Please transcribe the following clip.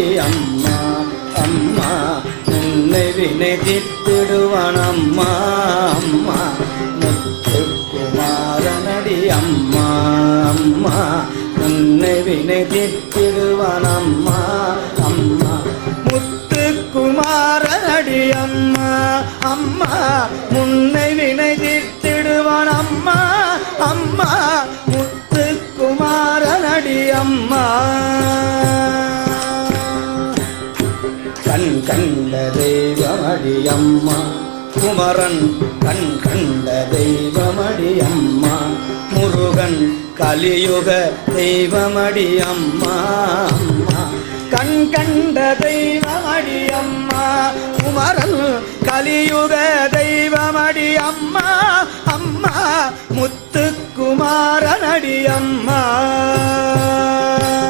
குமாரனடி அம்மா அம்மா உன்னை வினை தீர்த்திடுவான் அம்மா அம்மா முத்துக்குமாரனடி அம்மா அம்மா உன்னை வினை தீர்த்திடுவான் அம்மா அம்மா முத்துக்குமாரனடி அம்மா அம்மா முன்னை வினை தீர்த்திடுவான் அம்மா அம்மா முத்துக்குமாரனடி அம்மா கண் கண்ட தெய்வமடி அம்மா குமரன் கண் கண்ட தெய்வமடி அம்மா முருகன் கலியுக தெய்வமடி அம்மா அம்மா கண் கண்ட தெய்வமடி அம்மா குமரன் கலியுக தெய்வமடி அம்மா அம்மா முத்துக்குமாரனடி அம்மா